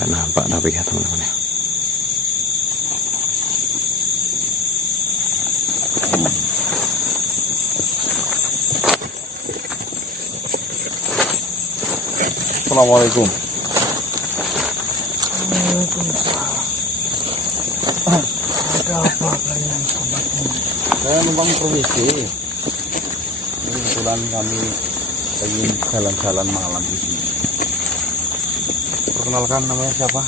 Gak nampak tapi ya teman-teman ya. Assalamualaikum. Waalaikumsalam. Ada apa kalian sobat ini? Saya numpang permisi. Kebetulan kami ingin jalan-jalan malam di sini. Perkenalkan, namanya siapa?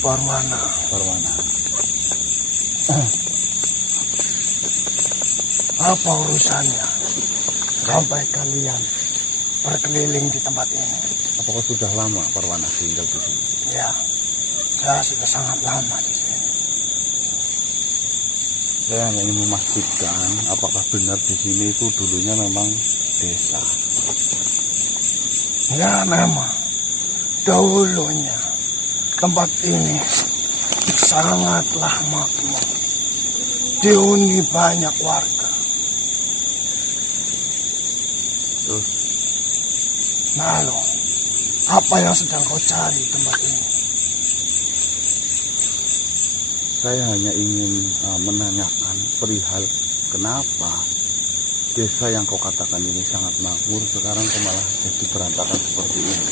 Parwana. Parwana. Apa urusannya sampai kalian berkeliling di tempat ini? Apakah sudah lama Parwana tinggal di sini? Ya, saya sudah sangat lama di sini. Saya hanya ingin memastikan apakah benar di sini itu dulunya memang desa. Ya, memang dahulunya tempat ini sangatlah makmur, dihuni banyak warga. Terus Lalu, apa yang sedang kau cari di tempat ini? saya hanya ingin menanyakan perihal kenapa desa yang kau katakan ini sangat makmur sekarang kok malah jadi berantakan seperti ini.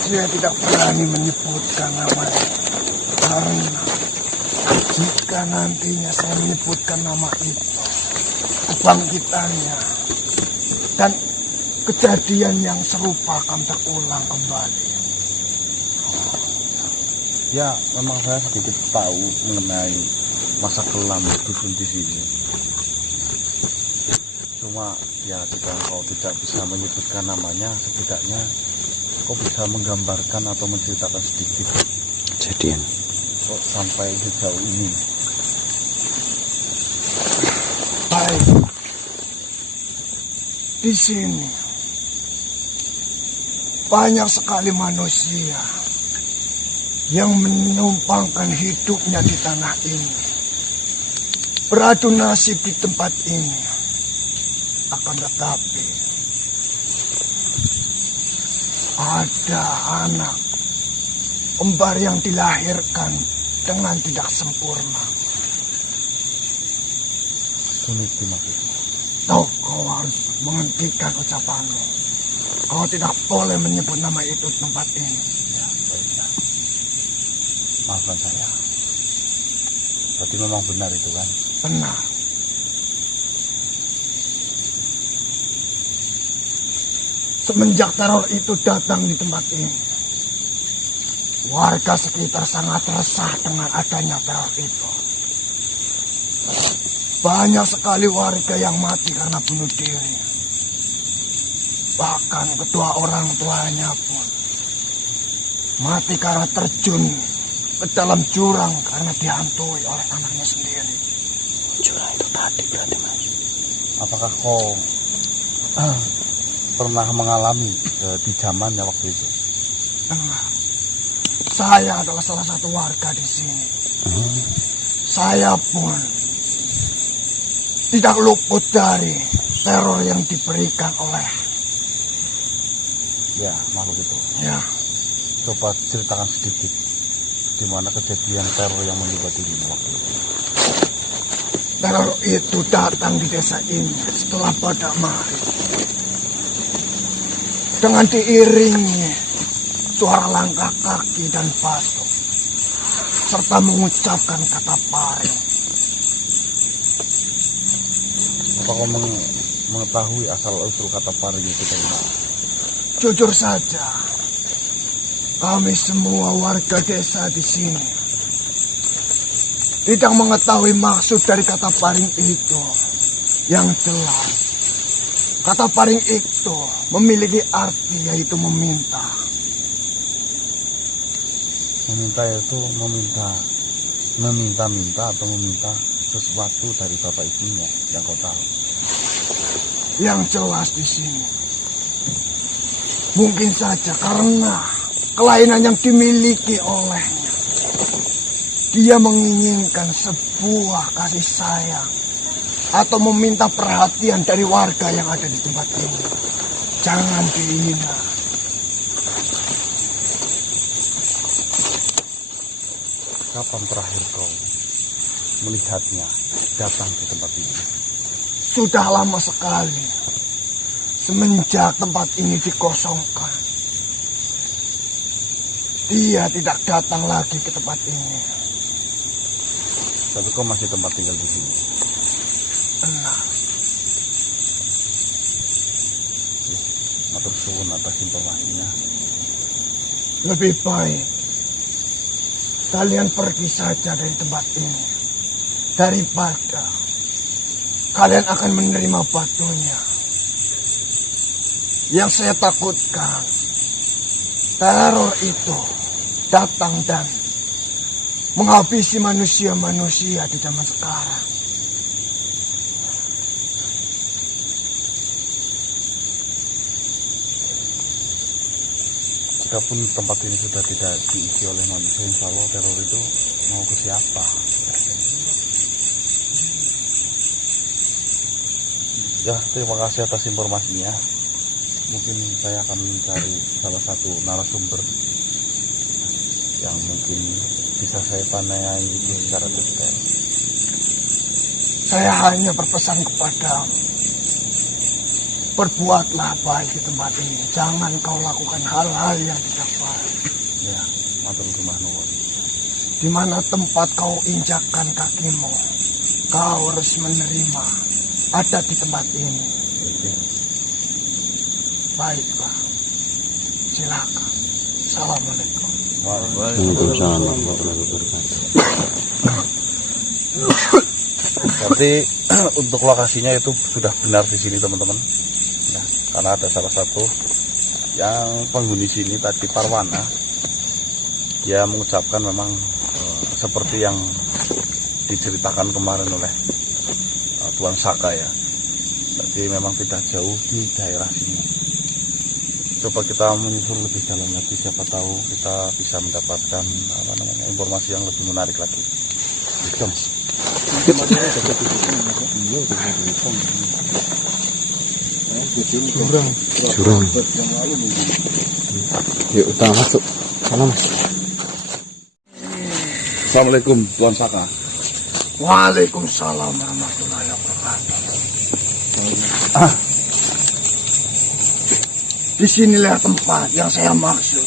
Saya tidak berani menyebutkan namanya karena jika nantinya saya menyebutkan nama itu, kebangkitannya dan kejadian yang serupa akan terulang kembali. Ya, memang saya sedikit tahu mengenai masa kelam dusun di sini. Cuma ya jika kau tidak bisa menyebutkan namanya, setidaknya kau bisa menggambarkan atau menceritakan sedikit Kejadian. kok sampai sejauh ini. Baik, di sini banyak sekali manusia yang menumpangkan hidupnya di tanah ini, beradu nasib di tempat ini. Akan tetapi ada anak kembar yang dilahirkan dengan tidak sempurna. Sulit maksudnya. Tahu, kau harus menghentikan ucapanmu. Kau tidak boleh menyebut nama itu di tempat ini. Ya, baiklah. Maafkan saya. Berarti memang benar itu kan? Benar. Semenjak teror itu datang di tempat ini, warga sekitar sangat resah dengan adanya teror itu. Banyak sekali warga yang mati karena bunuh diri. Bahkan kedua orang tuanya pun mati karena terjun ke dalam jurang karena dihantui oleh anaknya sendiri. Jurang itu tadi berarti mas. Apakah kau pernah mengalami di zamannya waktu itu? Benar. Saya adalah salah satu warga di sini. Saya pun tidak luput dari teror yang diberikan oleh Ya, makhluk itu. ya. Coba ceritakan sedikit gimana kejadian teror yang menimpa dirimu waktu itu. Teror itu datang di desa ini setelah pada Maghrib. Dengan diiringi suara langkah kaki dan batu, serta mengucapkan kata paring. Apa kau mengetahui asal-usul kata paring itu dari mana? Jujur saja, kami semua warga desa di sini tidak mengetahui maksud dari kata paring itu. Yang jelas, kata paring itu memiliki arti yaitu meminta. Meminta itu meminta atau meminta sesuatu dari bapak ibunya yang kau tahu. Yang jelas di sini, mungkin saja karena kelainan yang dimiliki olehnya, dia menginginkan sebuah kasih sayang atau meminta perhatian dari warga yang ada di tempat ini. Jangan dihina. kapan terakhir kau melihatnya datang di tempat ini? Sudah lama sekali. Semenjak tempat ini dikosongkan, dia tidak datang lagi ke tempat ini. Tapi kau masih tempat tinggal di sini. Benar. Matur suwun atas informasinya. Lebih baik kalian pergi saja dari tempat ini daripada kalian akan menerima batunya. Yang saya takutkan, teror itu datang dan menghabisi manusia-manusia di zaman sekarang. Jikapun tempat ini sudah tidak diisi oleh manusia, insya Allah teror itu mau ke siapa? Ya, terima kasih atas informasinya. Mungkin saya akan mencari salah satu narasumber yang mungkin bisa saya tanyai itu secara detail. Saya hanya berpesan kepadamu, berbuatlah baik di tempat ini. Jangan kau lakukan hal-hal yang tidak baik. Ya, matur kemah nuwun. Di mana tempat kau injakkan kakimu, kau harus menerima ada di tempat ini. Oke. Baik, Pak. Silakan. Assalamualaikum. Waalaikumsalam warahmatullahi wabarakatuh. Berarti untuk lokasinya itu sudah benar di sini teman-teman. Nah, karena ada salah satu yang penghuni sini tadi Parwana, dia mengucapkan memang seperti yang diceritakan kemarin oleh Tuan Saka ya. Jadi memang tidak jauh di daerah sini. Coba kita menyusul lebih dalam lagi, siapa tahu kita bisa mendapatkan informasi yang lebih menarik lagi. Jurang. Yuk, kita masuk. Sana, Mas. Assalamualaikum Tuan Saka. Waalaikumsalam warahmatullahi wabarakatuh. Di sinilah tempat yang saya maksud.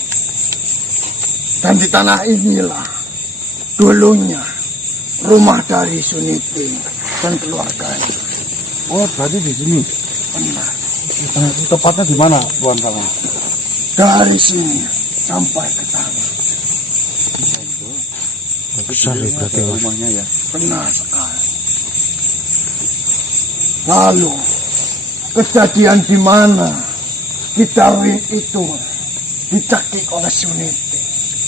Dan di tanah inilah dulunya rumah dari Suniti dan keluarganya. Oh, berarti di sini. Benar. Tepatnya di mana Tuan Saka? Dari sini sampai ke sana. Besar ya berarti, Mas. Rumahnya ya. Benar sekali. Lalu kejadian di mana Kitarwin itu dicekik oleh Suniti.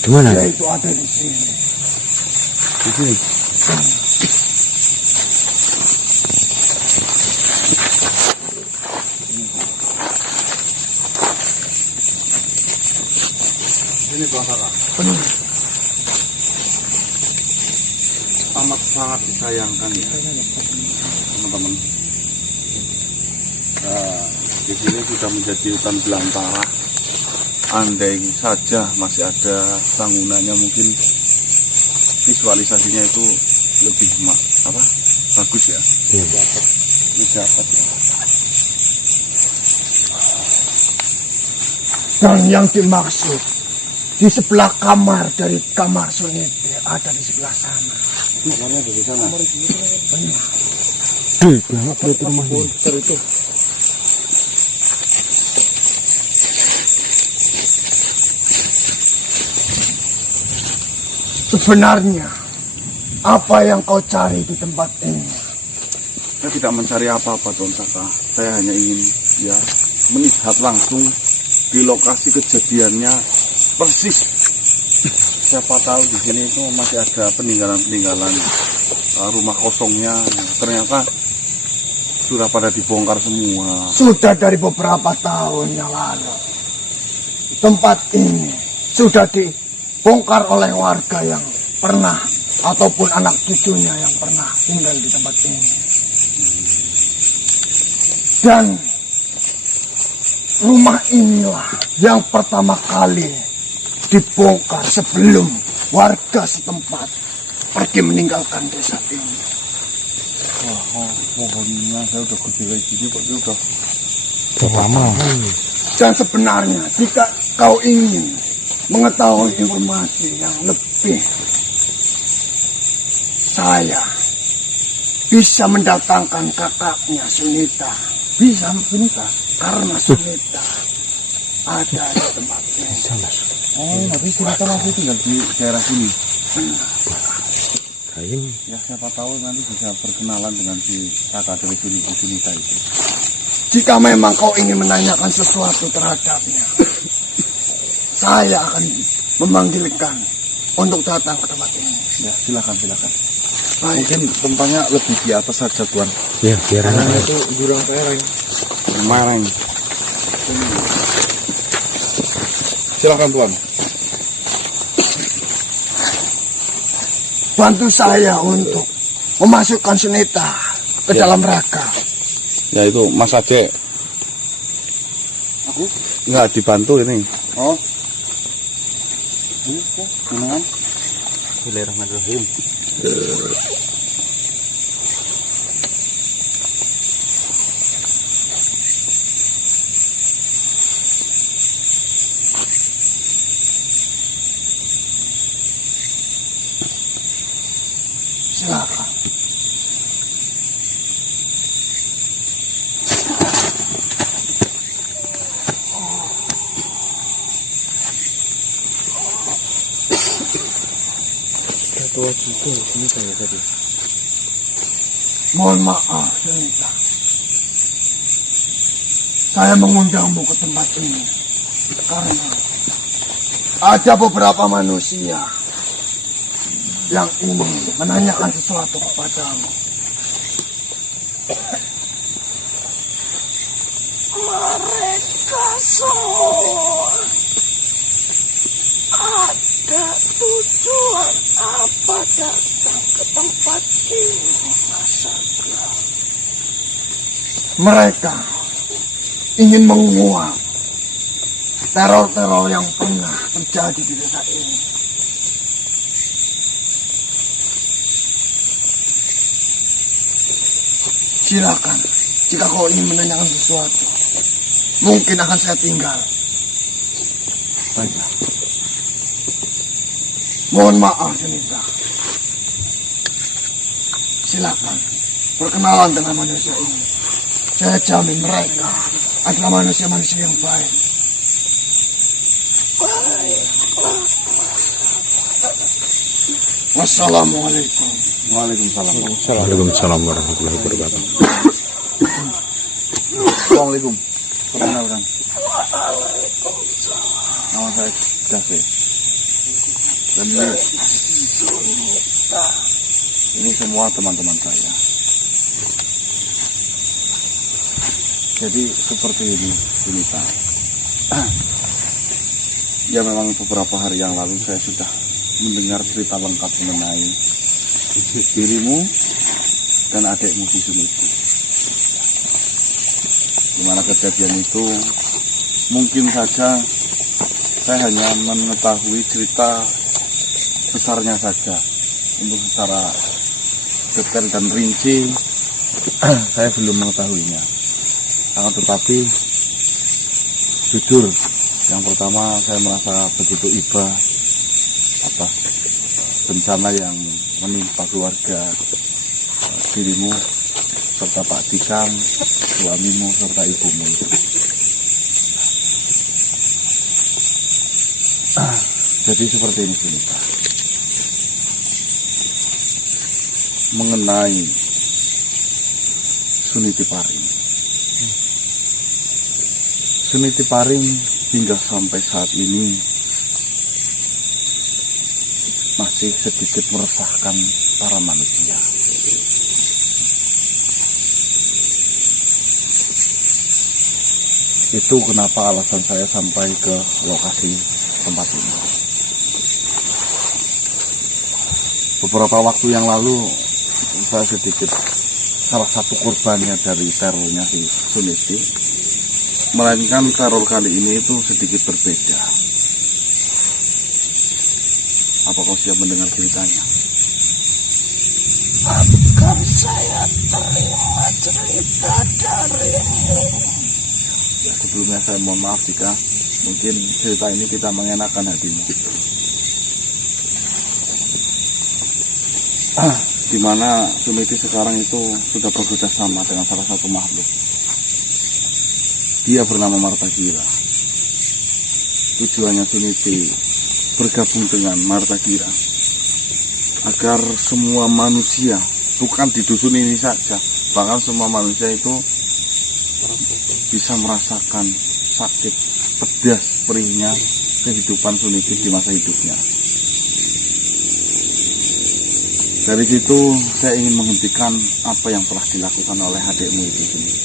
Di mana? Yaitu ada di sini. Di sini. Ini Tuan Saka. Benar. Amat sangat disayangkan ya teman-teman. Di sini sudah menjadi hutan belantara. Andai saja masih ada bangunannya, mungkin visualisasinya itu lebih bagus ya. Iya. Ini dapat ya. Dan yang dimaksud di sebelah kamar dari kamar Suniti ada di sebelah sana. Kamarnya ada di sana. Benar. Banget berarti rumahnya. Itu. Sebenarnya apa yang kau cari di tempat ini? Saya tidak mencari apa-apa Tuan Saka. Saya hanya ingin ya melihat langsung di lokasi kejadiannya persis. Siapa tahu di sini itu masih ada peninggalan-peninggalan rumah kosongnya. Ternyata sudah pada dibongkar semua. Sudah dari beberapa tahun yang lalu. Tempat ini sudah dibongkar oleh warga yang pernah ataupun anak cucunya yang pernah tinggal di tempat ini. Dan rumah inilah yang pertama kali dibongkar sebelum warga setempat pergi meninggalkan desa ini. Wah, pohonnya saya udah gede kayak gini, Pak. Ini udah lama. Dan sebenarnya jika kau ingin mengetahui informasi yang lebih, saya bisa mendatangkan kakaknya Sunita. bisa Sunita. Karena Sunita ada di tempat ini. Oh, tapi Sunita masih tinggal di daerah sini. Kain. Ya siapa tahu nanti bisa berkenalan dengan si kakak dari Sunita itu. Jika memang kau ingin menanyakan sesuatu terhadapnya, saya akan memanggilkan untuk datang ke tempat ini. Ya silakan. Baik. Mungkin tempatnya lebih di atas saja, Tuan. Ya, biar anak itu jurang lereng. mareng. Silakan, Tuan. Bantu saya untuk memasukkan Sunita ke dalam raga. Ya itu Mas Ade. Aku? Enggak dibantu ini. Oh, Ini kok gimana? Bismillahirrahmanirrahim. silakan. Tua juga ini saya tadi. Mohon maaf, Sunita. Saya mengundangmu ke tempat ini karena ada beberapa manusia yang ingin menanyakan sesuatu kepadamu. Mereka semua ada tujuan apa datang ke tempat ini, Masakra? Mereka ingin menguak teror-teror yang pernah terjadi di desa ini. Silakan, jika kau ingin menanyakan sesuatu, mungkin akan saya tinggal. Baiklah. Mohon maaf, Sunita. Silakan, perkenalan dengan manusia ini. Saya jamin mereka adalah manusia-manusia yang baik. Wassalamualaikum. Waalaikumsalam. Waalaikumsalam warahmatullahi wabarakatuh. Assalamualaikum. Perkenalkan. Nama saya David. Dan ini semua teman-teman saya. Jadi seperti ini, Sunita. Ya memang beberapa hari yang lalu saya sudah mendengar cerita lengkap mengenai dirimu dan adikmu di Sunita. Dimana kejadian itu mungkin saja saya hanya mengetahui cerita besarnya saja. Untuk secara detail dan rinci saya belum mengetahuinya. Akan tetapi jujur, yang pertama saya merasa begitu iba atas bencana yang menimpa keluarga dirimu serta Pak Dikang, suamimu serta ibumu itu. Jadi seperti ini, Sunita. Mengenai Suniti Paring. Suniti Paring hingga sampai saat ini masih sedikit meresahkan para manusia. Itu kenapa alasan saya sampai ke lokasi tempat ini. Beberapa waktu yang lalu saya sedikit salah satu korbannya dari terornya si Suniti. Melainkan teror kali ini itu sedikit berbeda. Apa kau siap mendengar ceritanya? terima cerita darimu. Ya, sebelumnya saya mohon maaf jika mungkin cerita ini tidak mengenakan hatimu. Dimana Suniti sekarang itu sudah bekerja sama dengan salah satu makhluk. Dia bernama Martakira. Tujuannya Suniti bergabung dengan Martakira agar semua manusia, bukan di dusun ini saja, bahkan semua manusia itu bisa merasakan sakit, pedas, perihnya kehidupan Suniti di masa hidupnya. Dari situ saya ingin menghentikan apa yang telah dilakukan oleh adikmu itu sendiri.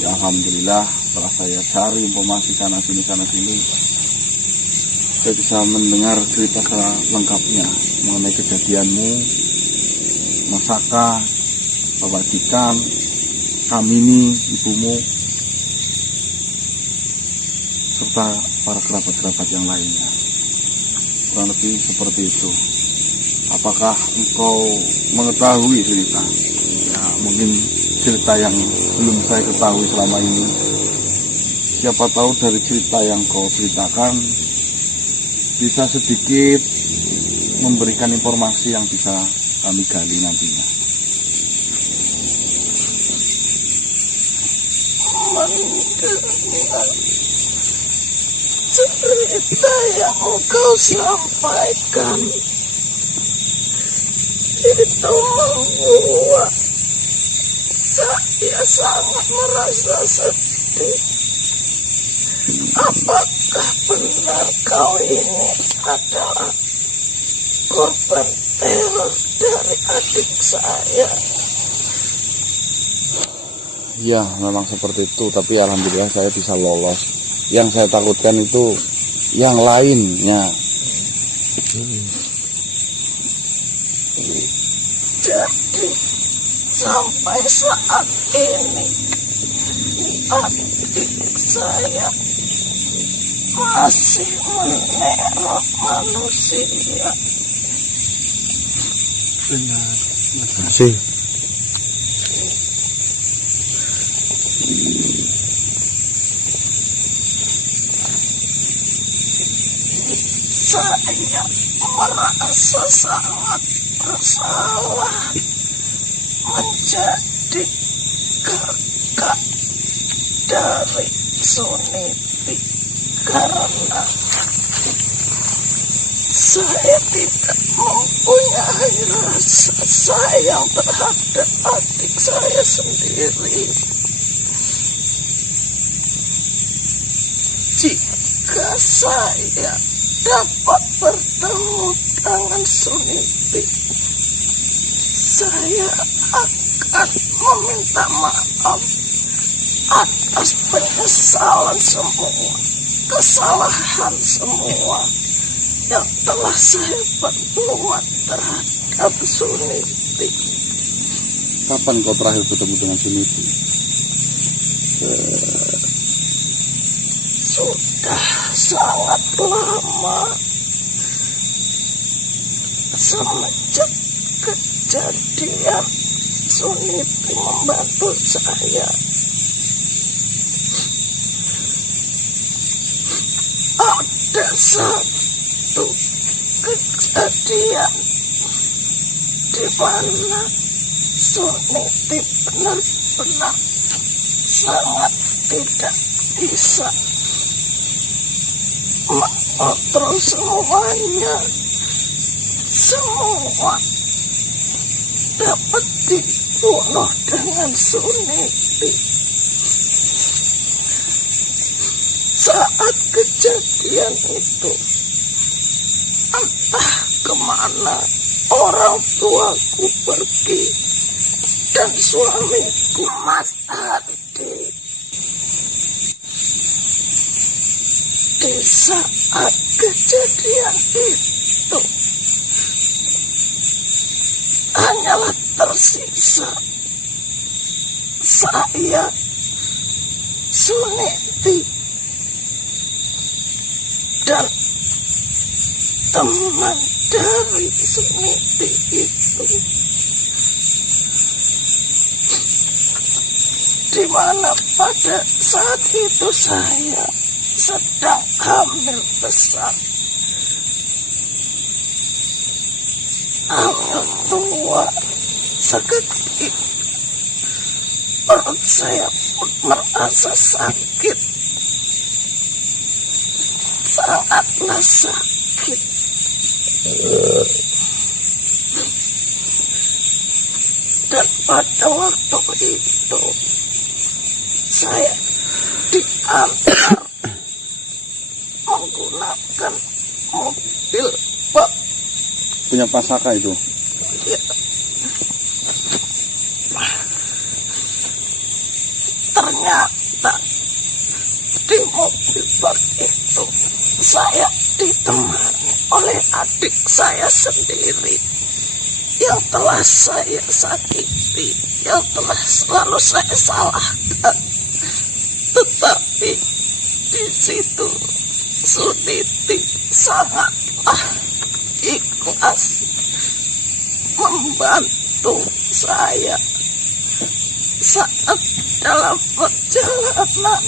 Ya, alhamdulillah setelah saya cari informasi sana sini, saya bisa mendengar cerita lengkapnya mengenai kejadianmu, Masaka, Bapak Dikan, Kamini, ibumu, serta para kerabat-kerabat yang lainnya. Kurang lebih seperti itu. Apakah engkau mengetahui cerita? Ya, mungkin cerita yang belum saya ketahui selama ini. Siapa tahu dari cerita yang kau ceritakan bisa sedikit memberikan informasi yang bisa kami gali nantinya. Mendengar cerita yang engkau sampaikan itu membuat saya sangat merasa sedih. Apakah benar kau ini adalah korban teror dari adik saya? Ya, memang seperti itu, tapi alhamdulillah saya bisa lolos. Yang saya takutkan itu yang lainnya. Jadi sampai saat ini adik saya masih meneror manusia. Benar. Masih. Saya merasa sangat bersalah menjadi kakak dari Suniti karena saya tidak mempunyai rasa sayang terhadap adik saya sendiri. Jika saya dapat bertemu dengan Suniti, saya akan meminta maaf atas penyesalan semua, kesalahan semua yang telah saya perbuat terhadap Suniti. Kapan kau terakhir bertemu dengan Suniti? Sudah sangat lama, semenjak kejadian Suniti membantu saya. Ada satu kejadian di mana Suniti benar-benar sangat tidak bisa mengontrol semuanya. Semua dapat dibunuh dengan Suniti. Saat kejadian itu, entah kemana orang tuaku pergi dan suamiku Mas Ardi. Di saat kejadian itu, hanyalah tersisa saya, Suniti, dan teman dari Suniti itu. di mana pada saat itu saya sedang hamil besar. Hamil tua seketika perut saya pun merasa sakit, sangatlah sakit. Dan pada waktu itu saya diantar menggunakan mobil bak. Punya Pasaka itu. Ya. Ternyata di mobil bak itu saya ditemani oleh adik saya sendiri yang telah saya sakiti, yang telah selalu saya salahkan. Tetapi di situ Suniti sangatlah ikhlas membantu saya saat dalam perjalanan.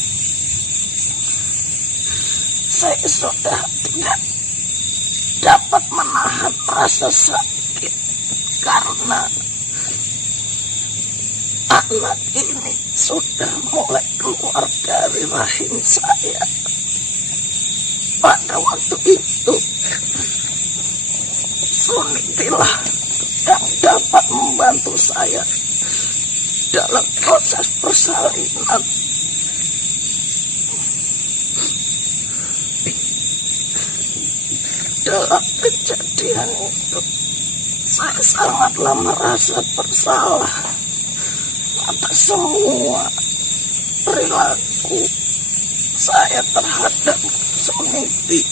Saya sudah tidak dapat menahan rasa sakit karena anak ini sudah mulai keluar dari rahim saya. Pada waktu itu Sunitilah yang dapat membantu saya dalam proses persalinan. Dalam kejadian itu saya sangatlah merasa bersalah atas semua perilaku saya terhadap Suniti.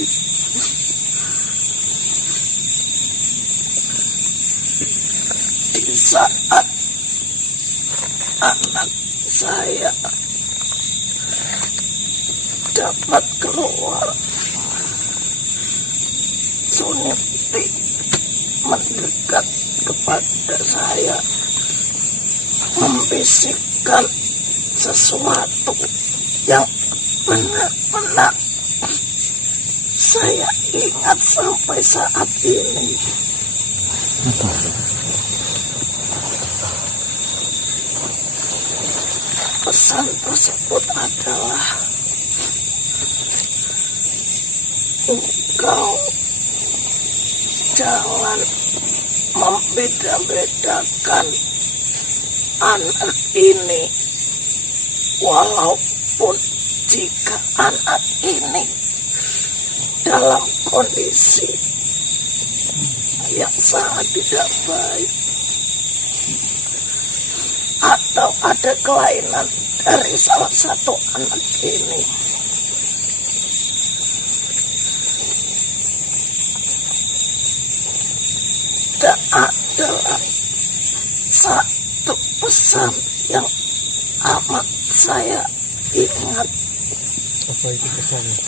Di saat anak saya dapat keluar, Suniti mendekat kepada saya, membisikkan sesuatu yang benar-benar saya ingat sampai saat ini. Pesan tersebut adalah, engkau jangan membeda-bedakan anak ini, walaupun jika anak ini dalam kondisi yang sangat tidak baik atau ada kelainan dari salah satu anak ini. Dan adalah satu pesan yang amat saya ingat. Apa itu pesannya?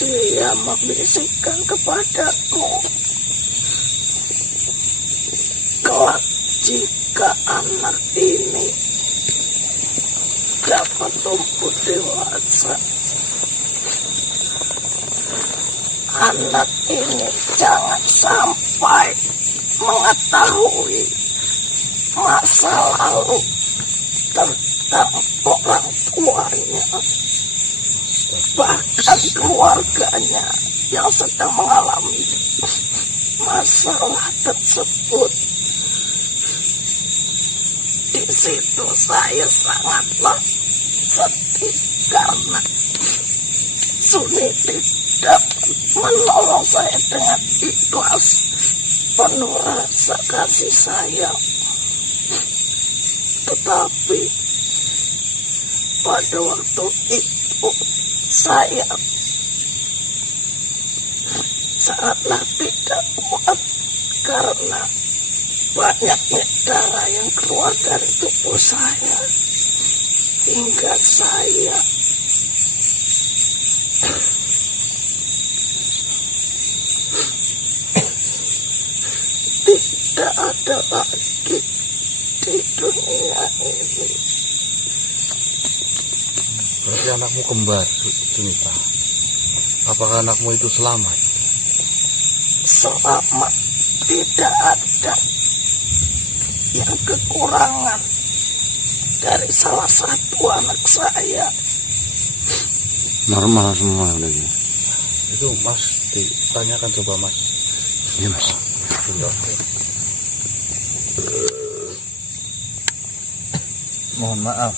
Dia membisikkan kepadaku, kelak jika anak ini dapat tumbuh dewasa, anak ini jangan sampai mengetahui masa lalu tentang orang tuanya, bahkan keluarganya yang sedang mengalami masalah tersebut. Di situ saya sangatlah sedih karena Suniti dapat menolong saya dengan ikhlas, penuh rasa kasih sayang. Tetapi pada waktu itu saya sangatlah tidak kuat karena banyaknya darah yang keluar dari tubuh saya, hingga saya tidak ada lagi di dunia ini. Berarti anakmu kembar, Sunita. Apakah anakmu itu selamat? Selamat, tidak ada yang kekurangan dari salah satu anak saya. Normal semua udah gitu. Itu Mas ditanyakan coba Mas. Iya Mas. Sudah. Mohon maaf,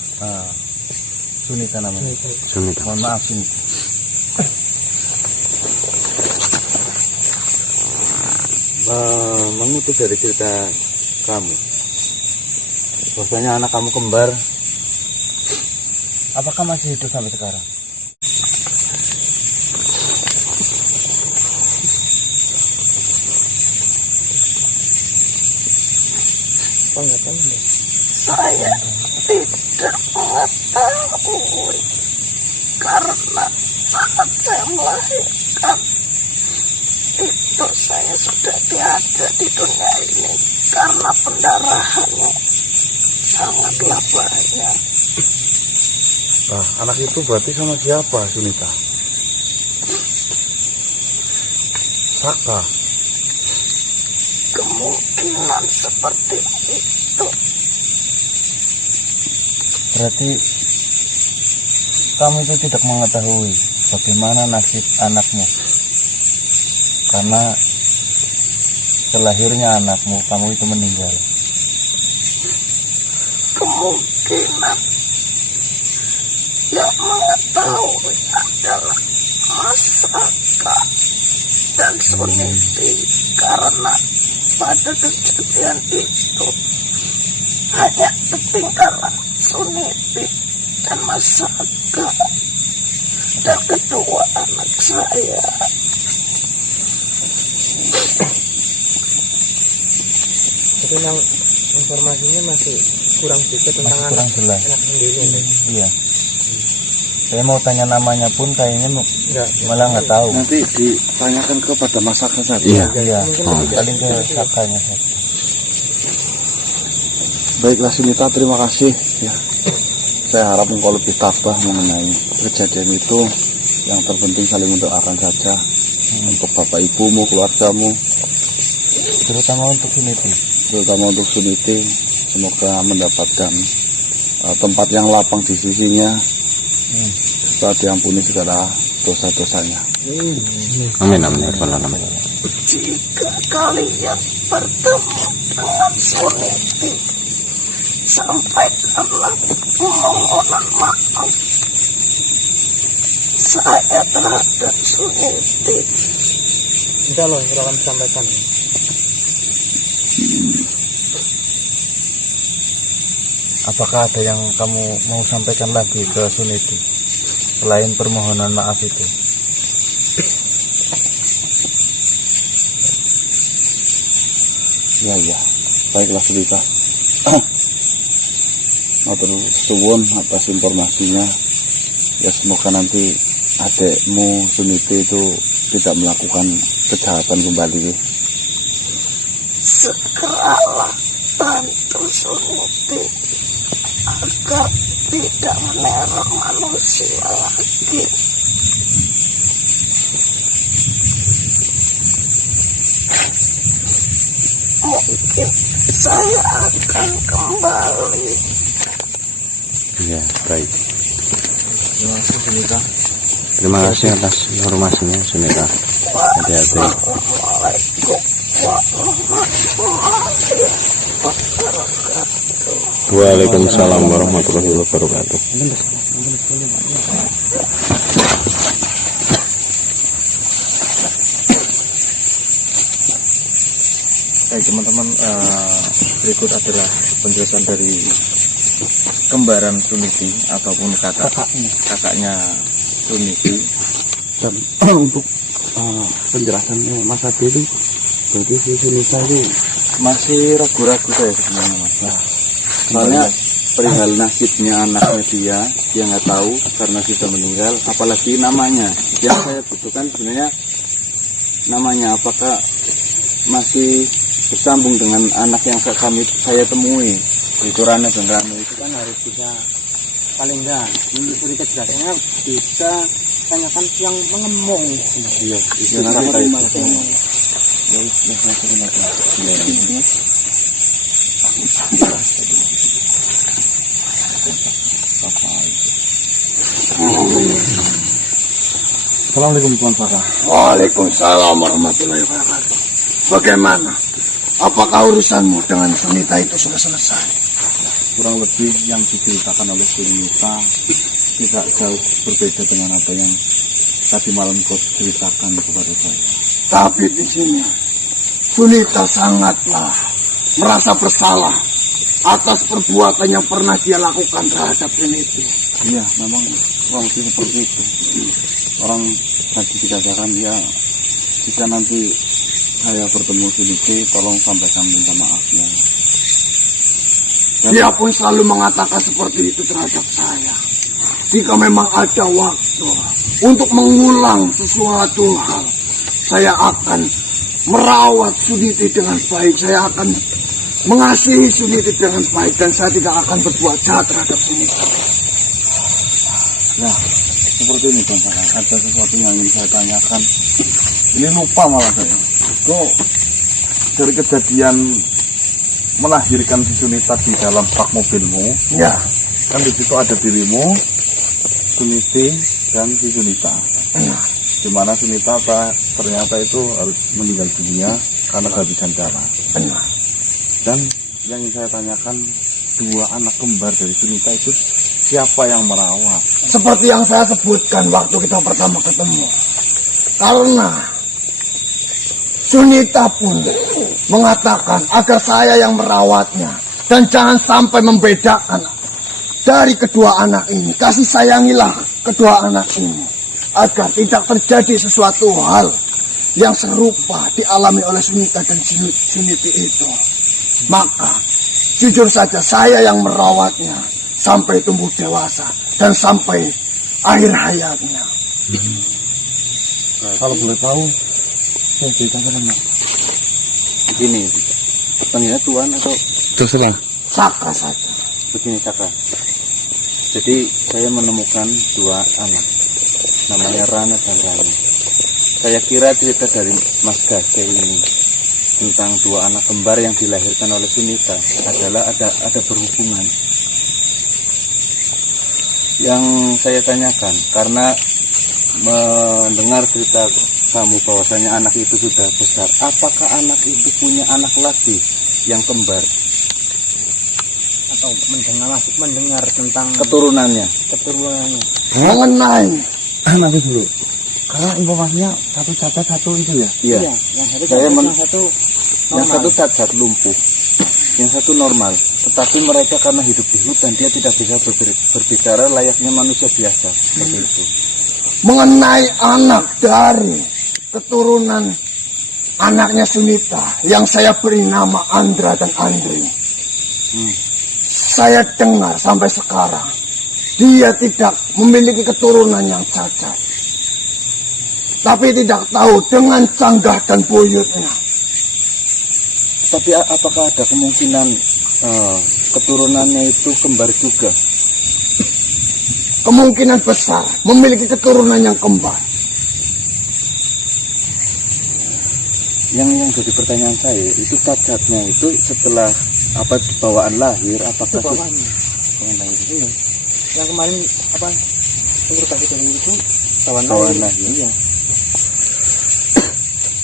Sunita namanya. Sunita. Mohon maaf Sunita. Mengutip dari cerita kamu, bahwasanya anak kamu kembar, apakah masih hidup sampai sekarang? Saya tidak mengetahui karena saat saya melahirkan itu saya sudah tiada di dunia ini karena pendarahannya sangatlah banyak. Nah, anak itu berarti sama siapa, Sunita? Saka. Kemungkinan seperti itu. Berarti kamu itu tidak mengetahui bagaimana nasib anakmu, karena selahirnya anakmu kamu itu meninggal. Kemungkinan yang mengetahui adalah Masaka dan Suniti, karena pada kejadian itu hanya tertinggal Suniti dan Masaka dan kedua anak saya. Tapi yang informasinya masih kurang juga tentang Masih kurang jelas. anak sendiri. Iya. Saya mau tanya namanya pun kayaknya malah nggak tahu. Nanti ditanyakan kepada Masaka saja. Iya. Mungkin Paling ke Sakanya saja. Baiklah Sunita, terima kasih ya. Saya harap engkau lebih tabah mengenai kejadian itu. Yang terpenting saling mendoakan saja untuk bapak ibumu, keluargamu, Terutama untuk Suniti. terutama untuk Suniti. Semoga mendapatkan tempat yang lapang di sisinya, setelah diampuni segala dosa-dosanya. Amin amin. Amin. Jika kalian bertemu dengan Suniti, sampaikanlah permohonan maaf saya terhadap Suniti. Insya Allah akan disampaikan. Apakah ada yang kamu mau sampaikan lagi ke Suniti selain permohonan maaf itu? Ya, baiklah Sunita. Matur suwun atas informasinya. Ya semoga nanti adekmu Suniti itu tidak melakukan kejahatan kembali. Segeralah bantu Suniti agar tidak meneror manusia lagi. Mungkin saya akan kembali. Iya, baik. Terima kasih Sunita. Terima kasih atas informasinya Sunita. Hati-hati. Wassalamualaikum warahmatullahi wabarakatuh. Waalaikumsalam warahmatullahi wabarakatuh. Baik teman-teman, berikut adalah penjelasan dari kembaran Suniti ataupun kakaknya Suniti. Dan untuk penjelasannya Mas Ade itu berarti si Sunita itu Masih ragu-ragu saya sebenarnya Mas. soalnya perihal nasibnya anaknya dia nggak tahu karena sudah meninggal, apalagi namanya. Yang saya butuhkan sebenarnya namanya, apakah masih bersambung dengan anak yang saya temui. itu Rane dan Ranu itu kan harus bisa paling enggak menelusuri kejelasannya, bisa tanyakan yang mengemong. iya itu nanti Assalamualaikum Tuan Saka. Waalaikumsalam warahmatullahi wabarakatuh. Bagaimana? Apakah urusanmu dengan Sunita itu sudah selesai? Kurang lebih yang diceritakan oleh Sunita tidak jauh berbeda dengan apa yang tadi malam kau ceritakan kepada saya. Tapi di sini Sunita sangatlah merasa bersalah atas perbuatan yang pernah dia lakukan terhadap Suniti. Iya, memang kurang lebih seperti itu. Orang tadi dikatakan ya, jika nanti saya bertemu Suniti, tolong sampaikan minta maafnya. Dia pun selalu mengatakan seperti itu terhadap saya. Jika memang ada waktu untuk mengulang sesuatu hal, saya akan merawat Suniti dengan baik. Saya akan mengasihi Suniti dengan baik, dan saya tidak akan berbuat jahat terhadap Suniti. Nah, seperti ini Bang Saka, ada sesuatu yang ingin saya tanyakan. Ini lupa malah saya. Kok dari kejadian melahirkan si Sunita di dalam bak mobilmu, Ya, kan di situ ada dirimu, Suniti, dan si Sunita. Di mana Sunita ternyata itu harus meninggal dunia karena kehabisan darah. benar. Dan yang ingin saya tanyakan, dua anak kembar dari Sunita itu siapa yang merawat? Seperti yang saya sebutkan waktu kita pertama ketemu. Karena Sunita pun mengatakan agar saya yang merawatnya, dan jangan sampai membedakan dari kedua anak ini. Kasih sayangilah kedua anak ini agar tidak terjadi sesuatu hal yang serupa dialami oleh Sunita dan Suniti itu. Maka jujur saja saya yang merawatnya sampai tumbuh dewasa dan sampai akhir hayatnya. Kalau boleh tahu, saya ceritakan Mas. Begini, panggilnya Tuan atau Terserah. Saka saja. begini Saka. Jadi saya menemukan dua anak, namanya Rana dan Rani. Saya kira cerita dari Mas Gage ini tentang dua anak kembar yang dilahirkan oleh Sunita adalah ada berhubungan. Yang saya tanyakan, karena mendengar cerita kamu bahwasanya anak itu sudah besar, apakah anak itu punya anak lagi yang kembar Atau mendengar tentang keturunannya? Mengenai Nanti dulu, karena informasinya satu cacat satu itu ya. Iya, Iya. yang satu Saya cacat, men- yang satu Yang normal. satu cacat lumpuh, yang satu normal. Tetapi mereka karena hidup di hutan, dia tidak bisa berbicara layaknya manusia biasa seperti itu. mengenai anak dari keturunan anaknya Sunita yang saya beri nama Andra dan Andri. Saya dengar sampai sekarang dia tidak memiliki keturunan yang cacat, tapi tidak tahu dengan Canggah dan Buyutnya. Tapi apakah ada kemungkinan keturunannya itu kembar juga? Kemungkinan besar memiliki keturunan yang kembar. Yang jadi pertanyaan saya, itu cacatnya itu setelah bawaan lahir, apakah Itu bawaan. bawaan lahir? Iya. Yang kemarin interogasi dari itu Bawaan lahir. Iya.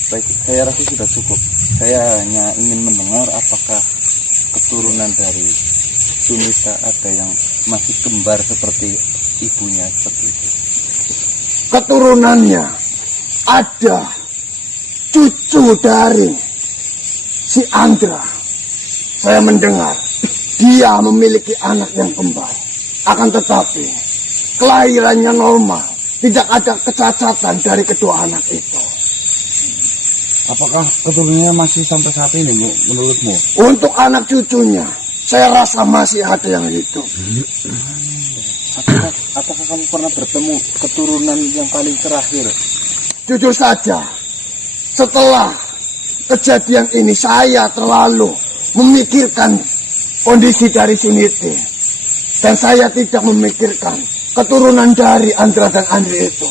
Baik, saya rasa sudah cukup. Saya hanya ingin mendengar apakah keturunan dari Sunita ada yang masih kembar seperti ibunya seperti itu. Keturunannya ada cucu dari si Andra. Saya mendengar dia memiliki anak yang kembar. Akan tetapi kelahirannya normal, tidak ada kecacatan dari kedua anak itu. Apakah keturunannya masih sampai saat ini, Bu, menurutmu? Untuk anak cucunya, saya rasa masih ada yang hidup. Apakah kamu pernah bertemu keturunan yang paling terakhir? Jujur saja, setelah kejadian ini saya terlalu memikirkan kondisi dari Suniti. Dan saya tidak memikirkan keturunan dari Andra dan Andri itu.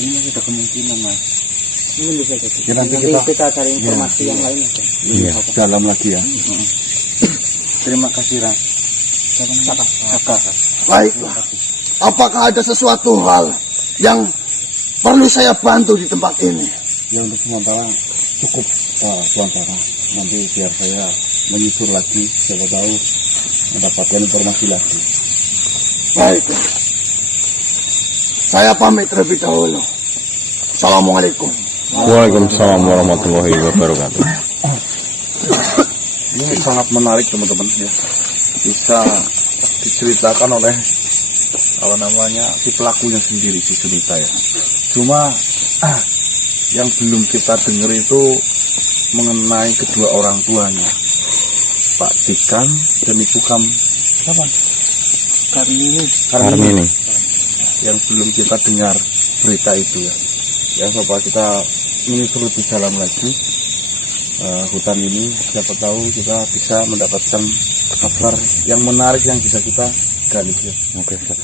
Ini masih ada kemungkinan, Mas. Ini bisa jadi. Ya, nanti kita cari informasi yang lain aja. Iya, dalam lagi ya. Terima kasih, Ra. Kakak. Baiklah. Apakah ada sesuatu hal yang perlu saya bantu di tempat ini? Ya untuk sementara cukup sementara. Nanti biar saya menyusur lagi, siapa tahu mendapatkan informasi lagi. Baiklah. Saya pamit terlebih dahulu. Assalamualaikum. Waalaikumsalam warahmatullahi wabarakatuh. Ini sangat menarik teman-teman ya. Bisa diceritakan oleh si pelakunya sendiri, si Sunita ya. Cuma yang belum kita dengar itu mengenai kedua orang tuanya, Pak Dikan dan Ibu Karmini. Yang belum kita dengar berita itu ya. Ya, coba kita menyusul lebih dalam lagi hutan ini, siapa tahu kita bisa mendapatkan kabar yang menarik yang bisa kita gali ya. Oke, siap.